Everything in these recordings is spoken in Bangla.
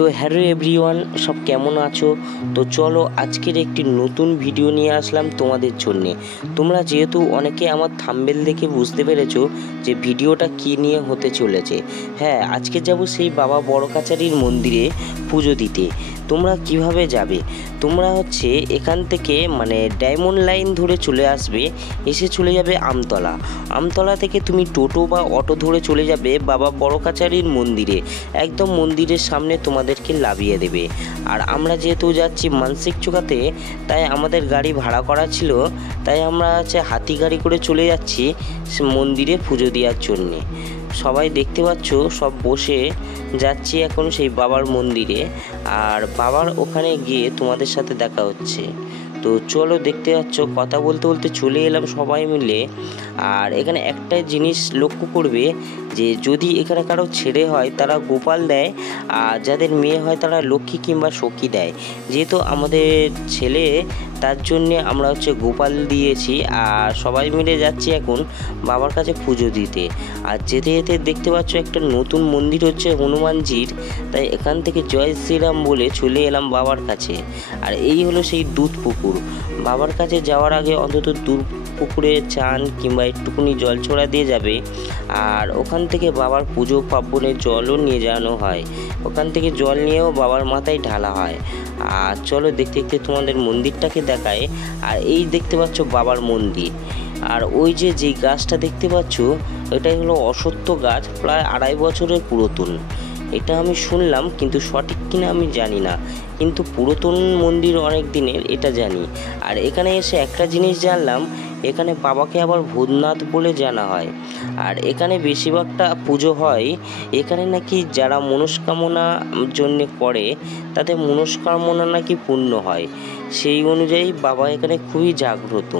তো হ্যালো এভরিওয়ান, সব কেমন আছো? তো চলো আজকের একটি নতুন ভিডিও নিয়ে আসলাম তোমাদের জন্যে। তোমরা যেহেতু অনেকে আমার থাম্বনেল দেখে বুঝতে পেরেছো যে ভিডিওটা কী নিয়ে হতে চলেছে। হ্যাঁ, আজকে যাব সেই বাবা বড় কাচারির মন্দিরে পুজো দিতে। তোমরা কিভাবে যাবে? তোমরা এখান থেকে ডায়মন্ড লাইন ধরে চলে আসবে, এসে চলে যাবে আমতলা থেকে তুমি টোটো বা অটো ধরে চলে যাবে বাবা বড় কাচারির মন্দিরে। একদম মন্দিরের সামনে তোমাদেরকে নামিয়ে দেবে। আর আমরা যেহেতু যাচ্ছি মানসিক চোকাতে, তাই আমাদের গাড়ি ভাড়া করা ছিল, তাই আমরা হাতি গাড়ি করে চলে যাচ্ছি মন্দিরে পুজো দেওয়ার জন্যে। সবাই দেখতে পাচ্ছ, সব বসে যাচ্ছি এখন সেই বাবার মন্দিরে। আর বাবার ওখানে গিয়ে তোমাদের সাথে দেখা হচ্ছে। তো চলো, দেখতে পাচ্ছ কথা বলতে বলতে চলে এলাম সবাই মিলে। আর এখানে একটা জিনিস লক্ষ্য করবে যে যদি এখানে কারো ছেলে হয় তারা গোপাল দেয়, আর যাদের মেয়ে হয় তারা লক্ষ্মী কিংবা সখী দেয়। যেহেতু আমাদের ছেলে, তার জন্যে আমরা গোপাল দিয়েছি। আর সবাই মিলে যাচ্ছি এখন বাবার কাছে পুজো দিতে। আর যেতে যেতে দেখতে পাচ্ছ একটা নতুন মন্দির হচ্ছে হনুমানজির, তাই এখান থেকে জয় শ্রীরাম বলে চলে এলাম বাবার কাছে। আর এই হলো সেই দুধ পুকুর। বাবার কাছে যাওয়ার আগে অন্তত দুধ পুকুরে চান কিংবা একটুকুনি জল ছোড়া দিয়ে যাবে। আর ওখান থেকে বাবার পুজো পার্বণের জলও নিয়ে যাওয়ানো হয়। ওখান থেকে জল নিয়েও বাবার মাথায় ঢালা হয়। আর চলো দেখতে দেখতে তোমাদের মন্দিরটাকে দেখায়। আর এই দেখতে পাচ্ছ বাবার মন্দির। আর ওই যেই গাছটা দেখতে পাচ্ছ, এটাই হলো অশ্বত্থ গাছ, প্রায় 2.5 বছরের পুরাতন। এটা আমি শুনলাম, কিন্তু সঠিক কিনা আমি জানি না, কিন্তু পুরাতন মন্দির অনেক দিনের এটা জানি। আর এখানে এসে একটা জিনিস জানলাম, এখানে বাবাকে আবার ভূতনাথ বলে জানা হয়। আর এখানে বেশিরভাগটা পুজো হয়। এখানে নাকি যারা মনস্কামনা জন্যে করে, তাদের মনস্কামনা নাকি পূর্ণ হয়। সেই অনুযায়ী বাবা এখানে খুবই জাগ্রত।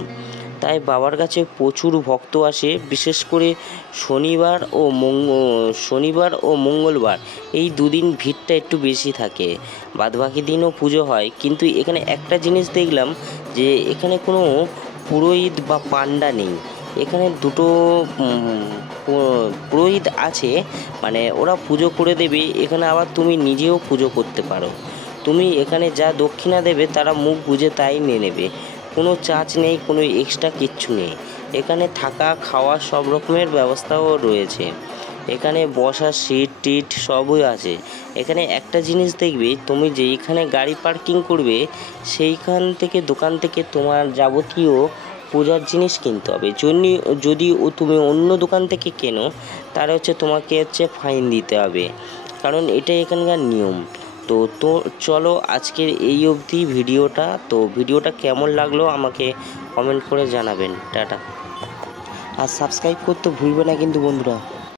তাই বাবার কাছে প্রচুর ভক্ত আসে, বিশেষ করে শনিবার ও মঙ্গলবার এই দুদিন ভিড়টা একটু বেশি থাকে। বাদবাকি দিনও পুজো হয়। কিন্তু এখানে একটা জিনিস দেখলাম, যে এখানে কোনো পুরোহিত বা পান্ডা নেই। এখানে দুটো পুরোহিত আছে, ওরা পুজো করে দেবে। এখানে আবার তুমি নিজেও পুজো করতে পারো। তুমি এখানে যা দক্ষিণা দেবে তারা মুখ বুজে তাই নিয়ে নেবে। কোনো চার্জ নেই, কোনো এক্সট্রা কিচ্ছু নেই। এখানে থাকা খাওয়া সব রকমের ব্যবস্থাও রয়েছে। এখানে বসার সিট টিট সবই আছে। এখানে একটা জিনিস দেখবে, তুমি যেইখানে গাড়ি পার্কিং করবে সেইখান থেকে দোকান থেকে তোমার যাবতীয় পূজার জিনিস কিনতে হবে। যদি তুমি অন্য দোকান থেকে কেনো, তাহলে তোমাকে ফাইন দিতে হবে, কারণ এটাই এখানকার নিয়ম। তো চলো আজকের এই অবধি ভিডিওটা। তো ভিডিওটা কেমন লাগলো আমাকে কমেন্ট করে জানাবেন। টাটা। আর সাবস্ক্রাইব করতে ভুলবে না কিন্তু বন্ধুরা।